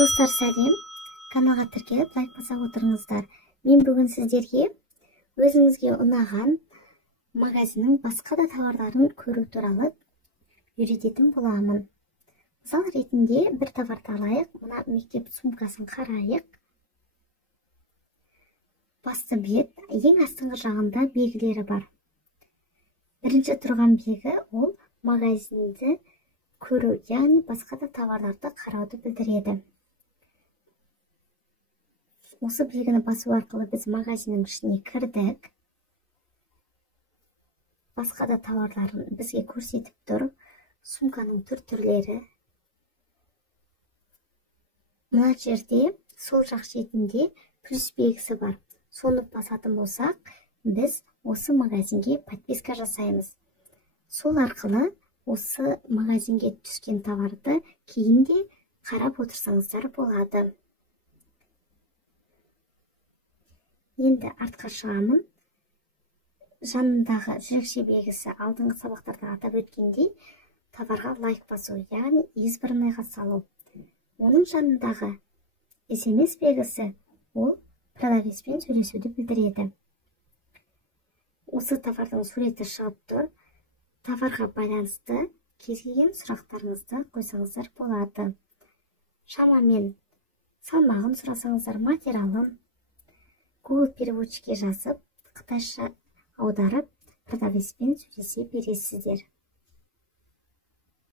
Достар, сәлем. Каналға тіркеліп, лайк басып отырыңыздар. Мен бүгін сіздерге өзіңізге ұнаған магазиннің басқа да товарларын көру туралы үйрететін боламын. Мысал ретінде бір товарды алайық. Мына мектеп сумкасын қарайық. Басты бет, ең астыңғы жағында белгілері бар. Бірінші тұрған белгі ол магазинді көру, яғни басқа да товарларды қарауды білдіреді. Осы белгіні басу арқылы біз магазиннің ішіне кірдік. Басқа да товарларын бізге көрсетіп тұр. Сумканың түрлері. Мына жерде сол жақ шетінде плюс белгісі бар. Соны басатын болсақ, біз осы магазинге подписка жасаймыз. Сол арқылы осы магазинге түскен товарды кейінде қарап отырсаңыздар болады. Енді артқа шығамын. Жанындағы жүрекше белгісі алдыңғы сабақтарда атап өткендей, товарға лайк басу, яғни избранныйға салу. Оның жанындағы SMS белгісі ол продавецпен сөйлесуді білдіреді. Осы товардың суреті шығып тұр. Товарға байланысты кез келген сұрақтарыңызды қойсаңыздар болады. Шамамен салмағын сұрасаңыздар, материалын Google переводчикке жазып, қытайша аударып, продавецпен сөйлесе бересіздер.